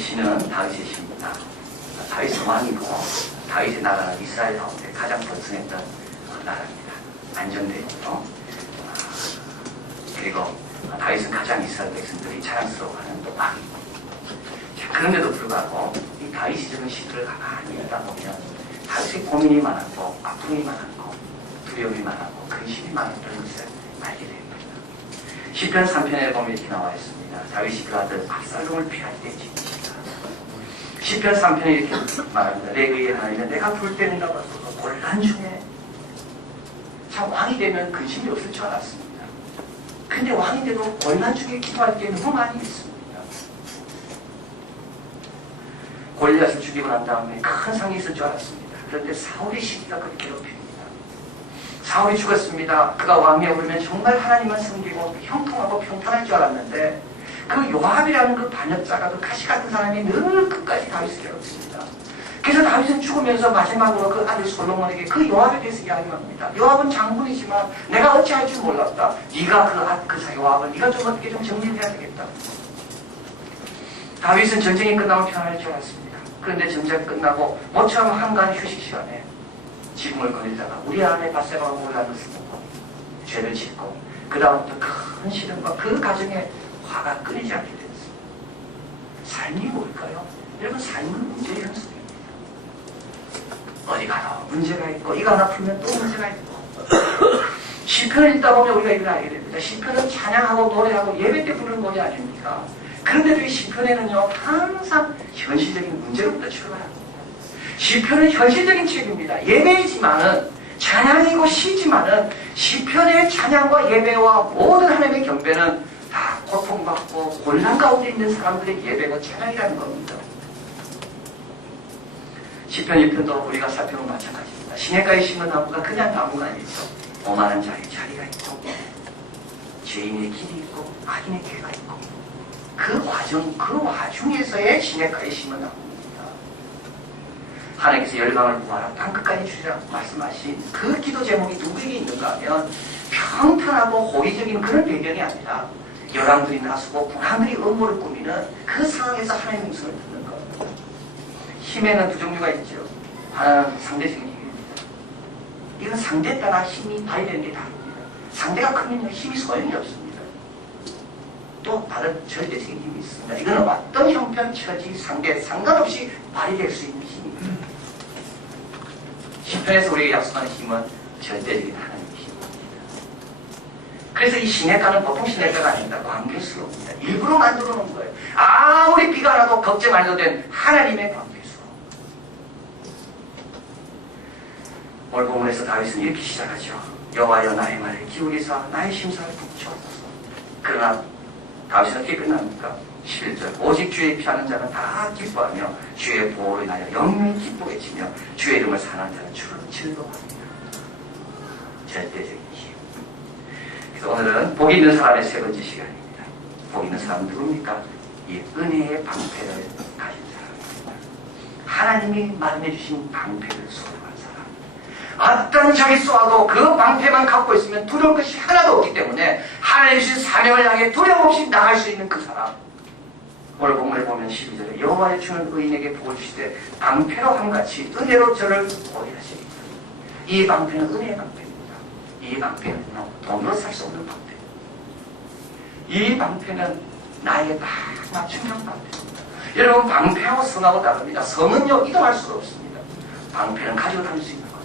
이 시는 다윗의 시입니다. 다윗은 왕이고 다윗의 나라는 이스라엘 가운데 가장 번성했던 나라입니다. 안정되어 있고 그리고 다윗은 가장 이스라엘 백성들이 자랑스러워하는 왕이고 그런데도 불구하고 이 다윗이 적은 시들을 가만히 읽다 보면 다윗의 고민이 많았고 아픔이 많았고 두려움이 많았고 근심이 많았다는 것을 알게 됩니다. 시편 3편에 보면 이렇게 나와 있습니다. 다윗이 그 아들 압살롬을 피할 때 지은 시다. 시편 3편에 이렇게 말합니다. 내 의의 하나님은 내가 볼 때는 나와서 곤란 중에 참 왕이 되면 근심이 없을 줄 알았습니다. 근데 왕인데도 곤란 중에 기도할 게 너무 많이 있습니다. 골리앗을 죽이고 난 다음에 큰 상이 있을 줄 알았습니다. 그런데 사울의 시기가 그를 괴롭힙니다. 사울이 죽었습니다. 그가 왕위에 오르면 정말 하나님만 섬기고 형통하고 평탄할 줄 알았는데 그 요압이라는 그 반역자가 그 가시 같은 사람이 늘 끝까지 다윗을 괴롭힙니다. 그래서 다윗은 죽으면서 마지막으로 그 아들 솔로몬에게 그 요압에 대해서 이야기합니다. 요압은 장군이지만 내가 어찌할 줄 몰랐다. 네가 그 요압을 네가 좀 어떻게 좀 정리해야 되겠다. 다윗은 전쟁이 끝나면 평안할 줄 알았습니다. 그런데 전쟁 끝나고 모처럼 한가한 휴식 시간에 지붕을 거닐다가 우리 안에 바세바가 올라가는 것을 보고 죄를 짓고 그 다음부터 큰 시련과 그 가정에 화가 끊이지 않게 되었습니다. 삶이 뭘까요? 여러분 삶은 문제 연속입니다. 어디 가나 문제가 있고 이거 하나 풀면 또 문제가 있고 시편을 읽다 보면 우리가 이걸 알게 됩니다. 시편은 찬양하고 노래하고 예배 때 부르는 노래 아닙니까? 그런데도 이 시편에는요 항상 현실적인 문제로부터 출발합니다. 시편은 현실적인 책입니다. 예배이지만은 찬양이고 시지만은 시편의 찬양과 예배와 모든 하나님의 경배는 다 고통받고 곤란 가운데 있는 사람들의 예배가 찬양이라는 겁니다. 시편 1편도 우리가 살펴보면 마찬가지입니다. 시냇가에 심은 나무가 그냥 나무가 아니죠. 오만한 자의 자리가 있고 죄인의 길이 있고 악인의 길가 있고 그 과정, 그 와중에서의 시냇가에 심은 나무입니다. 하나님께서 열방을 구하라 땅끝까지 주리라 말씀하신 그 기도 제목이 누구에게 있는가 하면 평탄하고 호의적인 그런 배경이 아니라 열왕들이 나서고 군왕들이 음모를 꾸미는 그 상황에서 하나님의 음성을 듣는 것. 힘에는 두 종류가 있죠. 하나는 상대적인 힘입니다. 이건 상대에 따라 힘이 발휘되는 게 다릅니다. 상대가 크면 힘이 소용이 없습니다. 또 다른 절대적인 힘이 있습니다. 이거는 어떤 형편, 처지, 상대 상관없이 발휘될 수 있는 힘입니다. 시편에서 우리에게 약속하는 힘은 절대적인 하나님의 힘입니다. 그래서 이 시냇가는 보통 시냇가가 아닙니다. 관계수로입니다. 일부러 만들어 놓은 거예요. 아무리 비가 나도 걱정 안 해도 된 하나님의 관계수. 오늘 본문에서 다윗은 이렇게 시작하죠. 여호와여 나의 말을 기울이사 나의 심사를 붙여옵소서. 그러나 다윗은 어떻게 끝납니까? 11절 오직 주의 피하는 자는 다 기뻐하며 주의 보호를 인하여 영원히 기쁘게치며 주의 이름을 사랑하는 자는 주를 즐거워합니다. 절대적인 힘. 그래서 오늘은 복 있는 사람의 세 번째 시간입니다. 복 있는 사람은 누굽니까? 이 은혜의 방패를 가진 사람입니다. 하나님이 마련해 주신 방패를 소유한 사람. 어떤 적이 쏘아도 그 방패만 갖고 있으면 두려울 것이 하나도 없기 때문에 하나님 주신 사명을 향해 두려움 없이 나갈 수 있는 그 사람. 오늘 본문에 보면 12절에 여호와의 주는 의인에게 복을 주시되 방패로 함같이 은혜로 저를 보호하시리이다. 이 방패는 은혜의 방패입니다. 이 방패는 돈으로 살 수 없는 방패. 이 방패는 나에게 딱 맞춤형 방패입니다. 여러분 방패하고 성하고 다릅니다. 성은요 이동할 수가 없습니다. 방패는 가지고 다닐 수 있는 거죠.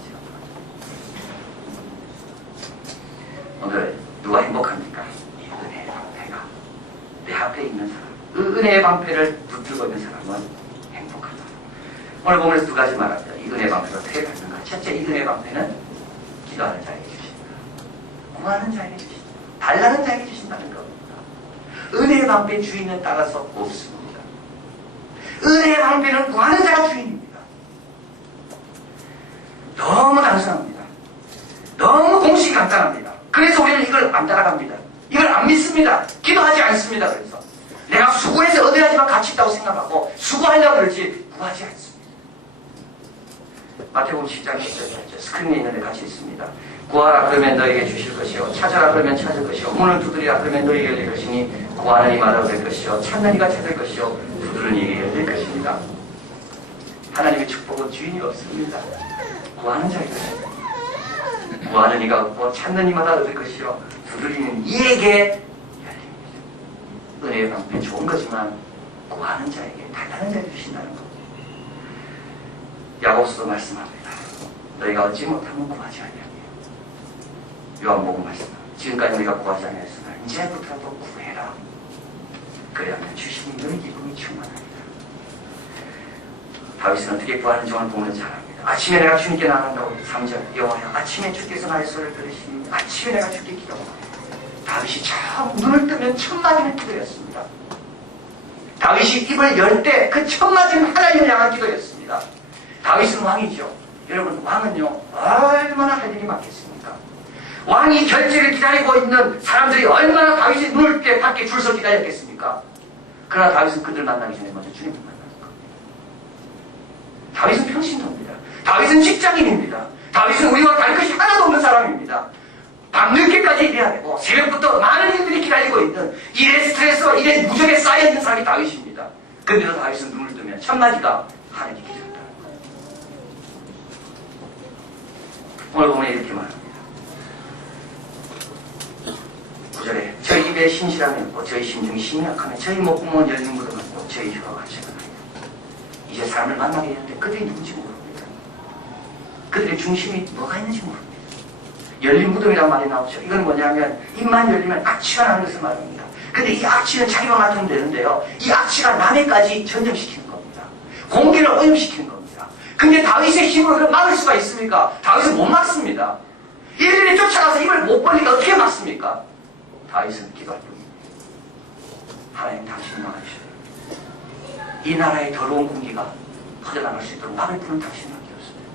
오늘 누가 행복합니까? 이 은혜의 방패가 내 앞에 있는 사람. 그 은혜의 방패를 붙들고 있는 사람은 행복하다. 오늘 본문에서 두 가지 말합니다. 이 은혜의 방패가 어떻게 갖는가? 첫째, 이 은혜의 방패는 기도하는 자에게 주신다. 구하는 자에게 주신다. 달라는 자에게 주신다는 겁니다. 은혜의 방패의 주인은 따라서 없습니다. 은혜의 방패는 구하는 자가 주인입니다. 너무 단순합니다. 너무 공식이 간단합니다. 그래서 우리는 이걸 안 따라갑니다. 이걸 안 믿습니다. 기도하지 않습니다. 그래서 내가 수고해서 얻어야지만 가치 있다고 생각하고 수고하려고 그러지 구하지 않습니다. 마태복음 10장 10절이죠. 스크린에 있는데 같이 있습니다. 구하라 그러면 너에게 주실 것이요 찾아라 그러면 찾을 것이요 문을 두드리라 그러면 너에게 열릴 것이니 구하는 이마다 얻을 것이요 찾는 이가 찾을 것이요 두드리는 이에게 열릴 없습니다. 하나님의 축복은 주인이 없습니다. 구하는 자에게 구하는 이가 없고 찾는 이마다 얻을 것이요 두드리는 이에게 열립니다. 은혜의 방패 좋은 거지만 구하는 자에게 달라는 자에게 주신다는 겁니다. 야고보서도 말씀합니다. 너희가 얻지 못하면 구하지 아니하며 요한복음 말씀합니다. 지금까지 우리가 구하지 아니하였으나 이제부터라도 구해라. 그래야만 주시니 너희 기쁨이 충만합니다. 다윗은 어떻게 구하는지 오늘 보면 잘 압니다. 아침에 내가 주님께 나간다고 3절 여호와여 아침에 주께서 나의 소리를 들으시니 아침에 내가 주께 기도합니다. 다윗이 처음 눈을 뜨면 첫 마디는 기도였습니다. 다윗이 입을 열 때 그 첫 마디는 하나님을 향한 기도였습니다. 다윗은 왕이죠. 여러분 왕은요 얼마나 할 일이 많겠습니까? 왕이 결제를 기다리고 있는 사람들이 얼마나 다윗이 눈을 때 밖에 줄 서 기다렸겠습니까? 그러나 다윗은 그들 만나기 전에 먼저 주님을 만나는 겁니다. 다윗은 평신도입니다. 다윗은 직장인입니다. 다윗은 우리와 다를 것이 하나도 없는 사람입니다. 밤늦게까지 일해야 되고 새벽부터 많은 일들이 기다리고 있는 일의 스트레스와 일의 무적에 쌓여있는 사람이 다윗입니다. 그런데도 다윗은 눈을 뜨면 첫마디가 하나님께 기도했다는 거예요. 오늘 보면 이렇게 말합니다. 9절에 저희 입에 신실함이 없고 저희 심중이 심히 약하며 저희 목구멍은 열린 무덤 같고 저희 혀가 간직하나이다. 이제 사람을 만나게 되는데 그들이 누군지 모릅니다. 그들의 중심이 뭐가 있는지 모릅니다. 열린 무덤이라는 말이 나오죠. 이건 뭐냐면 입만 열리면 악취가 나는 것을 말합니다. 근데 이 악취는 자기만 맡으면 되는데요. 이 악취가 남에까지 전염시키는 겁니다. 공기를 오염시키는 겁니다. 근데 다윗의 힘으로 그걸 막을 수가 있습니까? 다윗은 못 막습니다. 일일이 쫓아가서 입을 못 벌리니까 어떻게 막습니까? 다윗은 기도할 뿐입니다. 하나님 당신이 막으셔야 됩니다. 이 나라의 더러운 공기가 퍼져나갈 수 있도록 막을 분은 당신밖에 없습니다.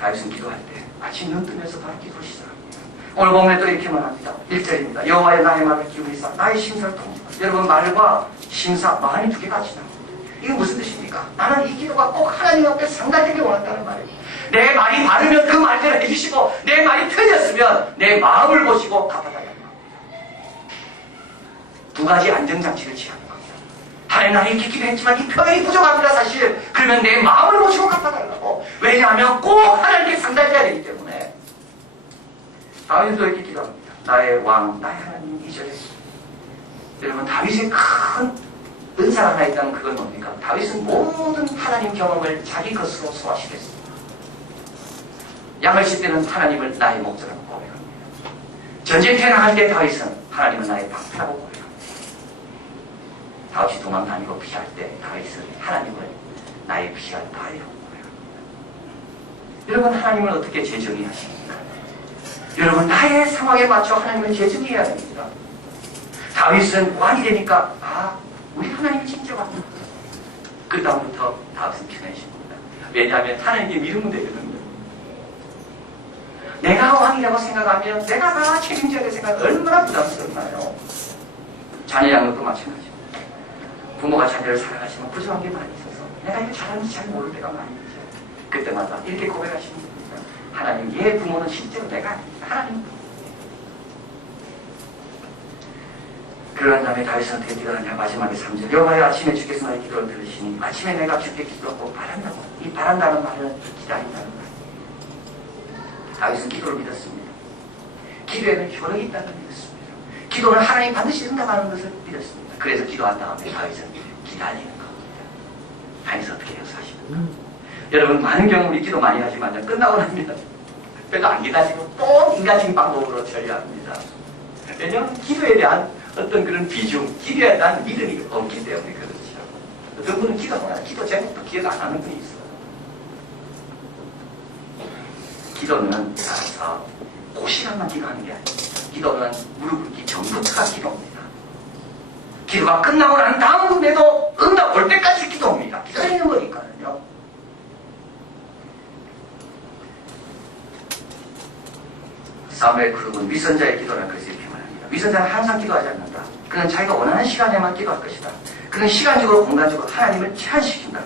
다윗은 기도할 때 아침 눈 뜨면서 바로 기도를 시작합니다. 오늘 보면 또 이렇게 말합니다. 1절입니다. 여호와여 나의 말을 기울이사 나의 심사를 통제하라. 여러분 말과 심사 마음이 두 개가 같이 나옵니다. 이게 무슨 뜻입니까? 나는 이 기도가 꼭 하나님 앞에 상달되게 원한다는 말이에요. 내 말이 바르면 그 말대로 해주시고 내 말이 틀렸으면 내 마음을 보시고 갚아달라는 겁니다. 두 가지 안정장치를 취하는 겁니다. 하나님 나는 이렇게 기도했지만 이 표현이 부족합니다 사실. 그러면 내 마음을 보시고 갚아달라고. 왜냐하면 꼭 하나님께 상달돼야 되기 때문에. 다윗도 이렇게 기도합니다. 나의 왕 나의 하나님 2절에 여러분 다윗의 큰 은사가 하나 있다면 그건 뭡니까? 다윗은 모든 하나님 경험을 자기 것으로 소화시켰습니다. 양을 칠 때는 하나님을 나의 목자라고 고백합니다. 전쟁터에 나갈 때 다윗은 하나님은 나의 방패라고 고백합니다. 다윗이 도망다니고 피할 때 다윗은 하나님을 나의 피할 바위라고 고백합니다. 여러분 하나님은 어떻게 재정의하십니까? 여러분 나의 상황에 맞춰 하나님은 재정의해야 됩니다. 다윗은 왕이 되니까 우리 하나님이 진짜 왕이다. 그 다음부터 다윗은 편해집니다. 왜냐하면 하나님께 믿으면 되거든요. 내가 왕이라고 생각하면 내가 다 책임져야 될 생각 얼마나 부담스럽나요? 자녀 양육도 마찬가지입니다. 부모가 자녀를 사랑하시면 부족한 게 많이 있어서 내가 이거 잘하는지 잘 모를 때가 많이 있죠. 그때마다 이렇게 고백하시면 됩니다. 하나님, 얘 부모는 실제로 내가 아닙니다. 하나님. 그러한 다음에 다윗은 어떻게 기도하냐. 마지막에 3절 여호와여 아침에 주께서 나의 기도를 들으시니 아침에 내가 주께 기도하고 바란다고. 이 바란다는 말은 기다린다는 말. 다윗은 기도를 믿었습니다. 기도에는 효력이 있다는 걸 믿었습니다. 기도는 하나님 반드시 응답하는 것을 믿었습니다. 그래서 기도한 다음에 다윗은 기다리는 겁니다. 하나님께서 어떻게 해서 하십니까? 여러분 많은 경우 우리 기도 많이 하지만 끝나고 나면 별로 안 기다리고 또 인간적인 방법으로 처리합니다. 왜냐하면 기도에 대한 어떤 그런 비중, 기도에 대한 믿음이 없기 때문에 그렇죠. 어떤 분은 기도하면 기도 제목도 기억 안 하는 분이 있어요. 기도는 따라서 그 시간만 기도하는 게 아닙니다. 기도는 무릎 꿇기 전부터가 기도입니다. 기도가 끝나고 난 다음에도 응답 올 때까지 기도입니다. 기다리는 거니까요. 사무엘 크룩은 위선자의 기도라는 것을 이렇게 말합니다. 위선자는 항상 기도하지 않는다. 그는 자기가 원하는 시간에만 기도할 것이다. 그는 시간적으로 공간적으로 하나님을 제한시킨다.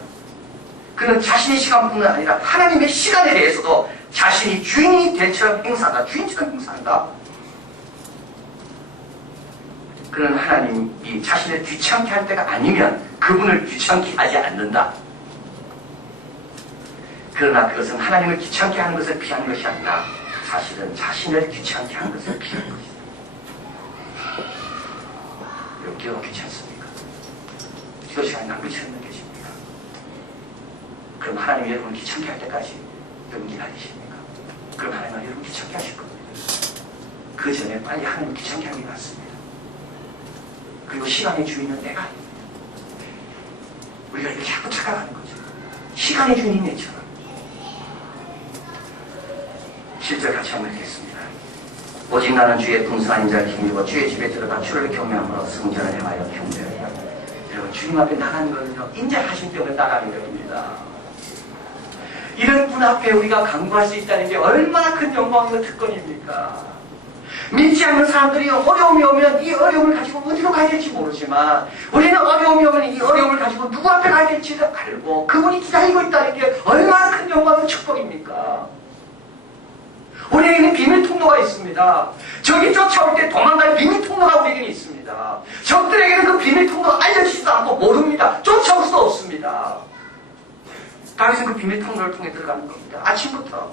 그는 자신의 시간뿐만 아니라 하나님의 시간에 대해서도 자신이 주인이 될처럼 행사한다. 주인처럼 행사한다. 그런 하나님이 자신을 귀찮게 할 때가 아니면 그분을 귀찮게 하지 않는다. 그러나 그것은 하나님을 귀찮게 하는 것을 피하는 것이 아니라 사실은 자신을 귀찮게 하는 것을 피하는 것이다. 여기가 귀찮습니까? 기도 시간에 낭비치 않는 계십니까? 그럼 하나님이 여러분을 귀찮게 할 때까지 여러분 기다리십니까? 그럼 하나님은 여러분 귀찮게 하실 겁니다. 그 전에 빨리 하나님을 귀찮게 하는 게 낫습니다. 그리고 시간의 주인은 내가 아닙니다. 우리가 이렇게 자꾸 착각하는 거죠. 시간의 주인이 내처럼. 10절 같이 한번 읽겠습니다. 오직 나는 주의 풍성한 인자를 힘입어 주의 집에 들어가 주를 경외함으로 성전을 행하여 경배하리라. 여러분 주님 앞에 나가는 거는요 인자하신 때문에 나가는 겁니다. 이런 분 앞에 우리가 강구할 수 있다는 게 얼마나 큰 영광이고 특권입니까? 믿지 않는 사람들이 어려움이 오면 이 어려움을 가지고 어디로 가야 될지 모르지만 우리는 어려움이 오면 이 어려움을 가지고 누구 앞에 가야 될지를 알고 그분이 기다리고 있다는 게 얼마나 큰 영광과 축복입니까? 우리에게는 비밀 통로가 있습니다. 적이 쫓아올 때 도망갈 비밀 통로가 우리에게는 있습니다. 적들에게는 그 비밀 통로가 알려지지도 않고 모릅니다. 쫓아올 수도 없습니다. 다윗은 그 비밀 통로를 통해 들어가는 겁니다. 아침부터.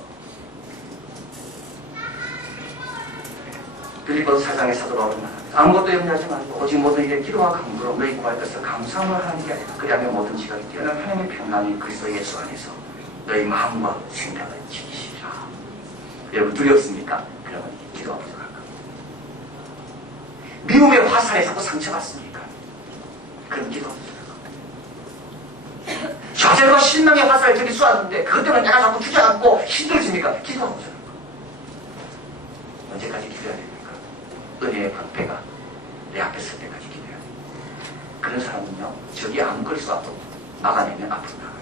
빌립보서 4장의 사도 바울은 아무것도 염려하지 말고 오직 모든 일에 기도와 간구로 너희 구할 것을 감사함을 하는 게 아니라 그리하면 모든 지각이 뛰어난 하나님의 평강이 그리스도 예수 안에서 너희 마음과 생각을 지키시리라. 여러분 두렵습니까? 그러면 기도가 부족할 겁니다. 미움의 화살에 자꾸 상처받습니까? 그럼 기도가 부족할 겁니다. 좌절과 실망의 화살을 저기 쏘았는데 그것 때문에 내가 자꾸 주저앉고 힘들어집니까? 기도가 부족할 겁니다. 언제까지 기도해야 됩니까? 은혜의 방패가 내 앞에 설 때까지 기도해야 됩니다. 그런 사람은요 적이 아무걸 쏘아도 막아내면 앞으로 나가야 돼요.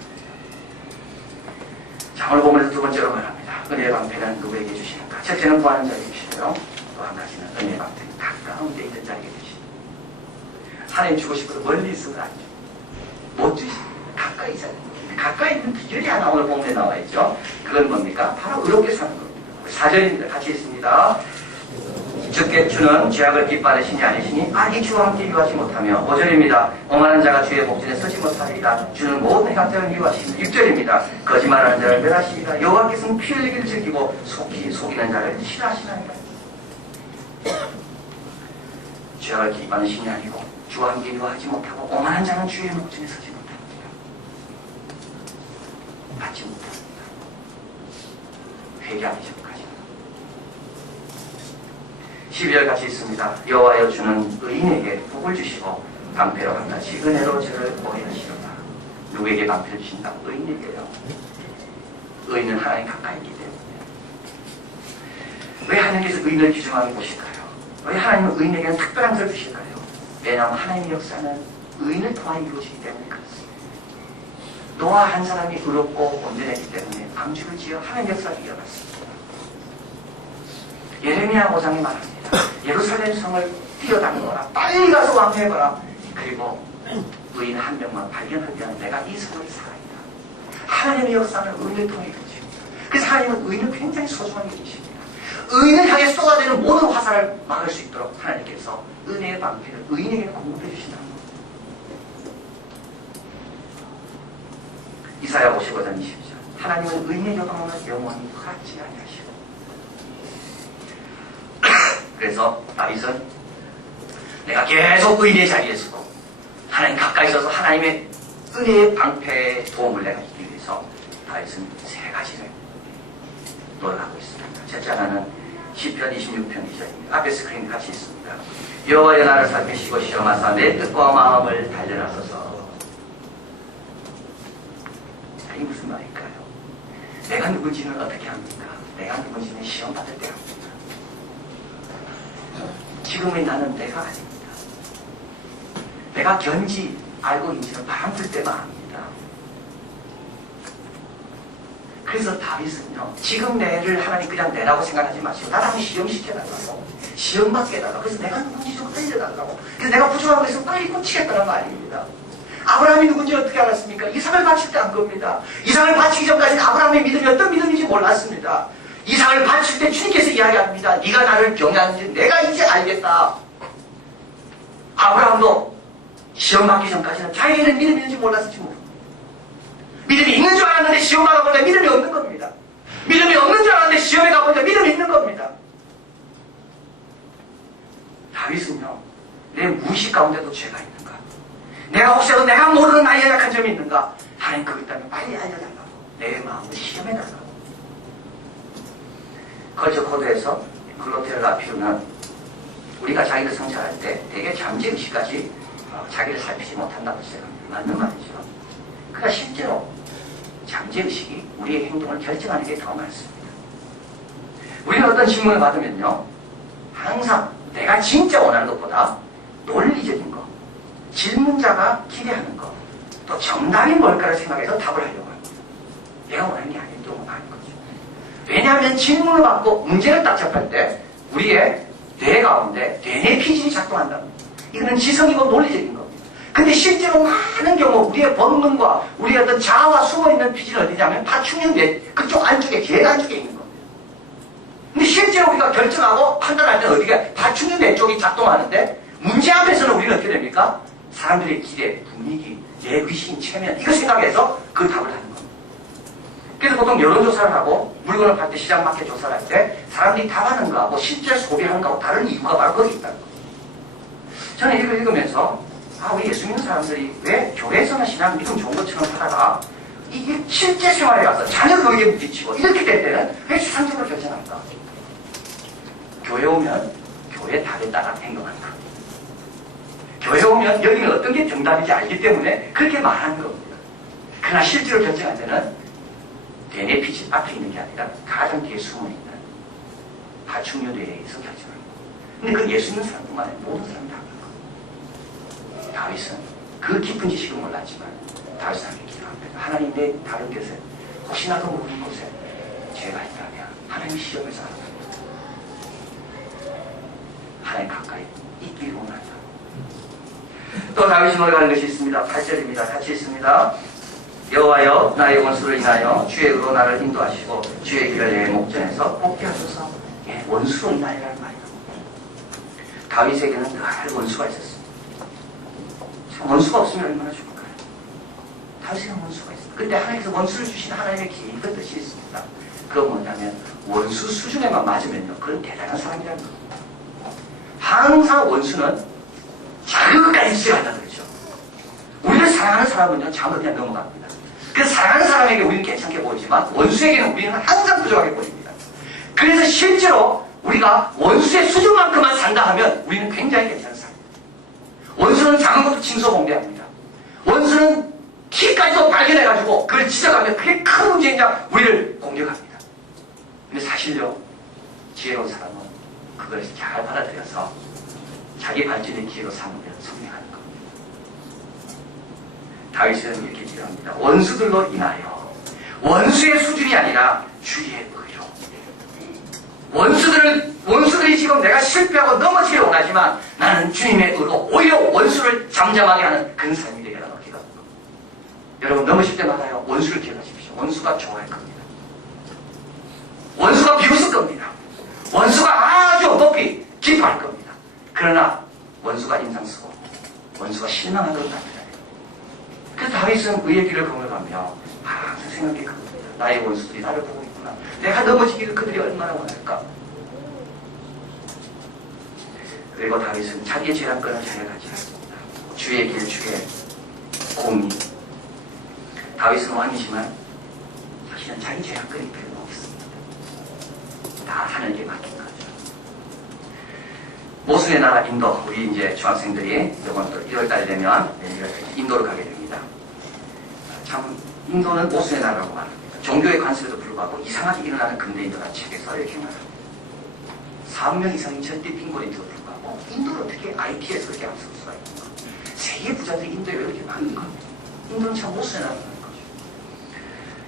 자, 오늘 보면서 두 번째로 말합니다. 은혜의 방패는 누구에게 주시는가? 첫째는 구하는 자에게 주시고요. 또 한 가지는 은혜의 방패는 가까운 데 있는 자에게 주시는 하나님 주고 싶어도 멀리 있으면 안 주고 못 주시고 가까이 있어야 됩니다. 가까이 있는 비결이 하나 오늘 본문에 나와 있죠. 그건 뭡니까? 바로 의롭게 사는 겁니다. 4절입니다. 같이 있습니다. 주께 주는 죄악을 기뻐하는 신이 아니시니 악이 주와 함께 유하지 못하며 5절입니다. 오만한 자가 주의 복전에 서지 못하리라. 주는 모든 해가 되는 유하시니 6절입니다. 거짓말하는 자를 멸하시리라. 여호와께서는 피 흘리기를 즐기고 속이는 자를 싫어하시나이다. 죄악을 기뻐하는 신이 아니고 주와 함께 유하지 못하고 오만한 자는 주의 복전에 서지 못합니다. 받지 못합니다. 회개하기 전까지 12절 같이 있습니다. 여호와여 주는 의인에게 복을 주시고 방패로 한같이 은혜로 저를 보게 하시려다. 누구에게 방패를 주신다? 의인에게요. 의인은 하나님 가까이 있기 때문에. 왜 하나님께서 의인을 기준하는 것일까요? 왜 하나님은 의인에게는 특별한 것을 주실까요? 왜냐하면 하나님의 역사는 의인을 통하여 이루어지기 때문에 그렇습니다. 노아 한 사람이 의롭고 온전했기 때문에 방주를 지어 하나님의 역사를 이어갔습니다. 예레미야 5장에 말합니다. 예루살렘 성을 뛰어다니거라. 빨리 가서 왕래해봐라. 그리고 의인 한 명만 발견할 때는 내가 이 성을 살아있다. 하나님의 역사는 의인을 통해 이루어집니다. 그래서 하나님은 의인을 굉장히 소중하게 여기십니다. 의인을 향해 쏟아지는 모든 화살을 막을 수 있도록 하나님께서 은혜의 방패를 의인에게 공급해 주신다는 겁니다. 이사야 55장 20절. 하나님은 의인의 요동함을 영원히 허락지 아니하시고 그래서 다윗은 내가 계속 의인의 자리에 서고 하나님 가까이 서서 하나님의 은혜의 방패의 도움을 내가 주기 위해서 다윗은 세 가지를 노력하고 있습니다. 첫째 하나는 시편 26편 2절입니다. 앞에 스크린 같이 있습니다. 여호와여 나를 살피시고 시험하사 내 뜻과 마음을 단련하소서. 이게 무슨 말일까요? 내가 누군지는 어떻게 합니까? 내가 누군지는 시험받을 때 합니다. 지금의 나는 내가 아닙니다. 내가 견지 알고 있는지는 바람 불 때만 압니다. 그래서 다윗은요, 지금 내를 하나님 그냥 내라고 생각하지 마시고 나를 한번 시험시켜달라고, 시험받게 해달라고, 그래서 내가 누군지 좀 알려달라고, 그래서 내가 부족한 것에서 빨리 고치겠다는 말입니다. 아브라함이 누군지 어떻게 알았습니까? 이삭을 바칠 때 안 겁니다. 이삭을 바치기 전까지는 아브라함의 믿음이 어떤 믿음인지 몰랐습니다. 이삭을 바칠 때 주님께서 이야기합니다. 네가 나를 경외하는지 내가 이제 알겠다. 아브라함도 시험 받기 전까지는 자기는 믿음이 있는지 몰랐을지 모릅니다. 믿음이 있는 줄 알았는데 시험 받아보니까 믿음이 없는 겁니다. 믿음이 없는 줄 알았는데 시험에 가보니까 믿음이 있는 겁니다. 다윗은요, 내 무의식 가운데도 죄가 있는가? 내가 혹시라도 내가 모르는 나의 약한 점이 있는가? 하나님 그것 때문에 빨리 알려달라고. 내 마음을 시험해달라고. 컬처 코드에서 글로테를 아피우는 우리가 자기를 성찰할 때 되게 잠재의식까지 자기를 살피지 못한다고 생각합니다. 맞는 말이죠. 그러나 실제로 잠재의식이 우리의 행동을 결정하는 게 더 많습니다. 우리는 어떤 질문을 받으면요, 항상 내가 진짜 원하는 것보다 논리적인 거, 질문자가 기대하는 거, 또 정답이 뭘까를 생각해서 답을 하려고 합니다. 내가 원하는 게 아닌 경우가 많은 거죠. 왜냐하면 질문을 받고 문제를 딱 접할 때 우리의 뇌 가운데 뇌내 피질이 작동한답니다. 이거는 지성이고 논리적인 겁니다. 근데 실제로 많은 경우 우리의 본능과 우리의 어떤 자아와 숨어있는 피질은 어디냐면 파충류 뇌 그쪽 안쪽에, 뇌 안쪽에 있는 겁니다. 근데 실제로 우리가 결정하고 판단할 때 어디가 파충류 뇌 쪽이 작동하는데 문제 앞에서는 우리는 어떻게 됩니까? 사람들의 기대, 분위기, 내 의심, 체면 이거 생각해서 그 답을 하는 겁니다. 그래서 보통 여론조사를 하고 물건을 팔 때 시장 마켓 조사를 할 때 사람들이 답하는 거하고 실제 소비하는 거하고 다른 이유가 바로 거기 있다는 거예요. 저는 이걸 읽으면서 우리 예수 믿는 사람들이 왜 교회에서는 신앙 믿음 좋은 것처럼 하다가 이게 실제 생활에 가서 자녀 거기에 부딪히고 이렇게 될 때는 왜 추상적으로 결정할까? 교회 오면 교회 답에 따라 행동하는 겁니다. 교회 오면 여기는 어떤 게 정답인지 알기 때문에 그렇게 말하는 겁니다. 그러나 실제로 결정할 때는 뇌내 피질 앞에 있는 게 아니라 가장 뒤에 숨어있는 파충류 뇌에 의해서 결정합니다. 근데 그 예수 믿는 사람뿐만 아니라 모든 사람이 다 그런 겁니다. 다윗은 그 깊은 지식은 몰랐지만 다윗은 하나님께 기도합니다. 하나님 내 다른 곳에 혹시 나도 모르는 곳에 죄가 있다면 하나님 시험에서 하나님 가까이 있기를 원한다. 또 다윗이 노래하는 것이 있습니다. 8절입니다. 같이 있습니다. 여호와여 나의 원수를 인하여 주의 의로 나를 인도하시고 주의 길을 내 목전에서 뽑게 하소서. 원수로 인하여라는 말이에요. 다윗에게는 늘 원수가 있었습니다. 원수가 없으면 얼마나 좋을까요? 다윗에게는 원수가 있습니다. 근데 하나님께서 원수를 주신 하나님의 계획과 뜻이 있습니다. 그건 뭐냐면 원수 수준에만 맞으면요, 그건 대단한 사람이라는 겁니다. 항상 원수는 자극까지 지어간다 그러죠. 우리를 사랑하는 사람은요, 잠을 그냥 넘어갑니다. 그 사랑하는 사람에게 우리는 괜찮게 보이지만 원수에게는 우리는 항상 부족하게 보입니다. 그래서 실제로 우리가 원수의 수준만큼만 산다 하면 우리는 굉장히 괜찮은 사람입니다. 원수는 작은 것도 징소공개합니다. 원수는 키까지도 발견해가지고 그걸 지적하면 그게 큰 문제이냐 우리를 공격합니다. 근데 사실요, 지혜로운 사람은 그걸 잘 받아들여서 자기 발전의 기회로 삼으면 성공하는 겁니다. 다윗은 이렇게 기도합니다. 원수들로 인하여 원수의 수준이 아니라 주의 의로. 원수들이 지금 내가 실패하고 넘어지기를 원하지만 나는 주님의 의로 오히려 원수를 잠잠하게 하는 그런 삶이 되게라고 기도합니다. 여러분 넘어질 때마다요, 원수를 기억하십시오. 원수가 좋아할 겁니다. 원수가 비웃을 겁니다. 원수가 아주 높이 기뻐할 겁니다. 그러나 원수가 인상 쓰고 원수가 실망한 건 아니다. 그래서 다윗은 의의 길을 거물가며 항상 생각해 겁니다. 나의 원수들이 나를 보고 있구나. 내가 넘어지기를 그들이 얼마나 원할까. 그리고 다윗은 자기의 재량권을 잘 가지 않습니다. 주의 길, 주의 공의. 다윗은 왕이지만 사실은 자기 재량권이 별로 없습니다. 다 하나님께 맡긴 거죠. 모순의 나라 인도, 우리 이제 중학생들이 이번 또 1월달 되면 인도를 가게 됩니다. 참 인도는 모순의 나라라고 말합니다. 종교의 관습에도 불구하고 이상하게 일어나는 근대 인도라는 책에서 이렇게 말합니다. 4명 이상이 절대 빈곤인데도 불구하고 인도를 어떻게 IT에서 그렇게 앞설 수가 있는가? 세계 부자들이 인도에 왜 이렇게 많은 겁니다. 인도는 참 모순의 나라라는 거죠.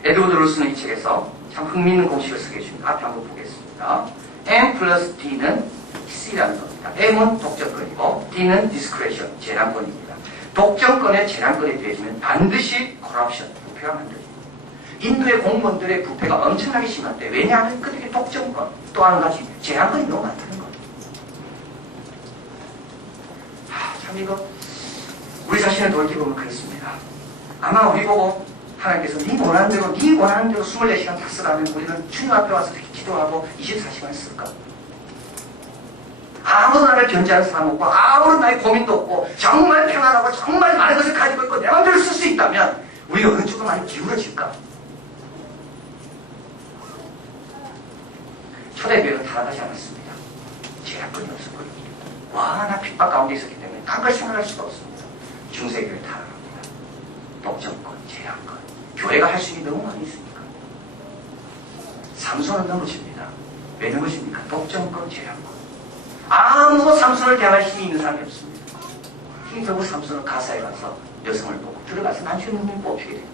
에드워드 루스는 이 책에서 참 흥미있는 공식을 쓰게 해줍니다. 앞에 한번 보겠습니다. M 플러스 D는 C라는 겁니다. M은 독점권이고 D는 discretion, 재량권입니다. 독점권에 재량권이 되어지면 반드시 corruption, 부패가 만들어집니다. 인도의 공무원들의 부패가 엄청나게 심한데 왜냐하면 그들의 독점권, 또 한 가지 재량권이 너무 많다는 거예요. 참 참 이거 우리 자신을 돌이켜보면 그렇습니다. 아마 우리 보고 하나님께서 네 원하는 대로 24시간 다 쓰라면 우리는 주님 앞에 와서 이렇게 기도하고 24시간 쓸까? 아무도 나를 견제하는 사람 없고 아무런 나의 고민도 없고 정말 평안하고 정말 많은 것을 가지고 있고 내 마음대로 쓸 수 있다면 우리가 어느 쪽으로 많이 기울어질까? 초대교회는 타락하지 않았습니다. 제약권이 없었거든요. 와, 나 핍박 가운데 있었기 때문에 딴 걸 생각할 수가 없습니다. 중세교회 타락합니다. 독점권, 제약권. 교회가 할 수 있는 게 너무 많이 있으니까. 삼손은 넘어집니다. 왜 넘어집니까? 독점권, 제약권. 아무도 삼손을 대할 힘이 있는 사람이 없습니다. 결국 삼손은 가사에 가서 여성을 보고 들어가서 나중에 눈을 뽑히게 됩니다.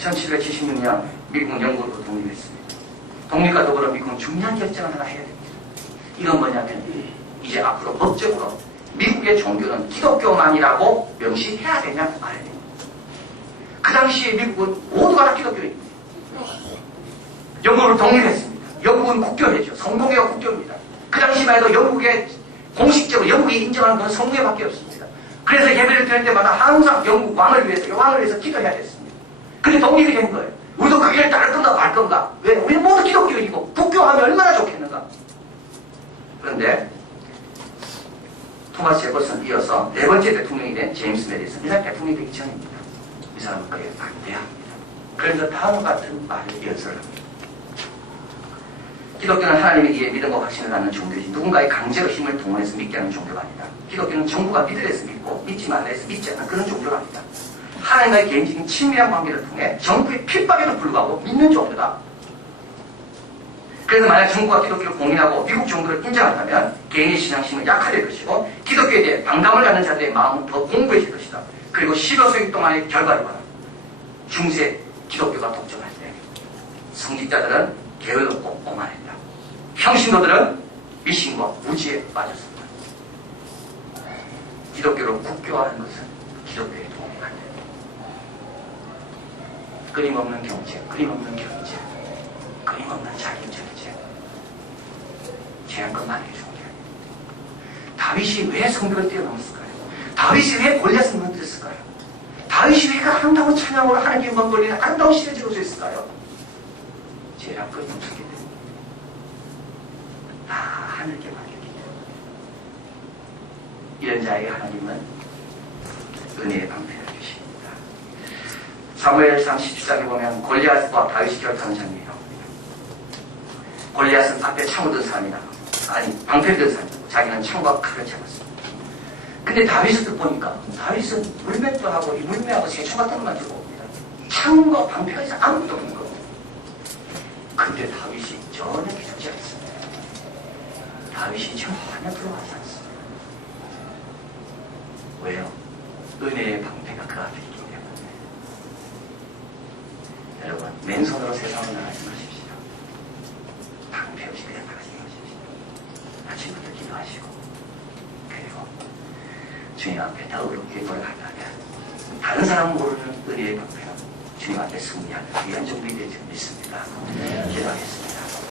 1776년 미국은 영국으로 독립했습니다. 독립과 더불어 미국은 중요한 결정을 하나 해야 됩니다. 이건 뭐냐면 이제 앞으로 법적으로 미국의 종교는 기독교만이라고 명시해야 되냐 말해야 됩니다. 그 당시에 미국은 모두가 다 기독교입니다. 영국으로 독립했습니다. 영국은 국교회죠. 성공회가 국교입니다. 그 당시만 해도 영국의 공식적으로 영국이 인정하는 건 성공회밖에 없습니다. 그래서 예배를 드릴 때마다 항상 영국 왕을 위해서 기도해야 됐습니다. 근데 독립이 된 거예요. 우리도 그 길을 따를 건가 말 건가? 왜? 우리는 모두 기독교인이고 국교하면 얼마나 좋겠는가? 그런데 토마스 제퍼슨 이어서 네 번째 대통령이 된 제임스 메디슨, 이 사람 대통령이 되기 전입니다. 이 사람은 그에 반대합니다. 그래서 다음과 같은 말을 연설합니다. 기독교는 하나님에 의해 믿음과 확신을 갖는 종교지 누군가의 강제로 힘을 동원해서 믿게 하는 종교가 아니다. 기독교는 정부가 믿으래서 믿고 믿지 말래서 믿지 않는 그런 종교가 아니다. 하나님과의 개인적인 친밀한 관계를 통해 정부의 핍박에도 불구하고 믿는 종교다. 그래서 만약 정부가 기독교를 공인하고 미국 종교를 인정한다면 개인의 신앙심은 약화될 것이고 기독교에 대해 반감을 갖는 자들의 마음은 더 공고해질 것이다. 그리고 10여 세기 동안의 결과를 봐라. 중세 기독교가 독점할 때 성직자들은 게으르고 오만했다. 평신도들은 미신과 무지에 빠졌습니다. 기독교를 국교화하는 것은 기독교의 도움이 안 됩니다. 끊임없는 경제, 끊임없는 경제, 끊임없는 자기전제, 제한것만이 중요합니다. 다윗이 왜 성벽을 뛰어넘었을까요? 다윗이 왜 골리앗을 무너뜨렸을까요? 다윗이 왜 그 아름다운 찬양으로 하나님께 영광 돌리는 아름다운 시대지로 있을까요? 제한권이 없었기 때문에 다 하늘께 맡겼기 때문에 이런 자에게 하나님은 은혜의 방패를 주십니다. 사무엘상 17장에 보면 골리앗과 다윗이 결투하는 장면이 나옵니다. 골리앗은 앞에 창을 든 사람이다. 아니 방패를 든 사람이고 자기는 창과 칼을 잡았습니다. 근데 다윗을 보니까 다윗은 물맷도 하고 물매하고 새총 같은 것만 들고 옵니다. 창과 방패가 있어 아무것도 없는 겁니다. 근데 다윗이 전혀 기죽지 않습니다. 다윗이 전혀 들어가지 않습니다. 왜요? 은혜의 방패가 그 앞에 있기 때문에. 여러분 맨손으로 세상을 나가지 마십시오. 방패 없이 그냥 나가지 마십시오. 아침부터 기도하시고 그리고 주님 앞에 더 어렵게 돌아간다면 다른 사람은 모르는 은혜의 방패가 주님 앞에 승리하는 귀한 종들이 되지 믿습니다. 기도하겠습니다.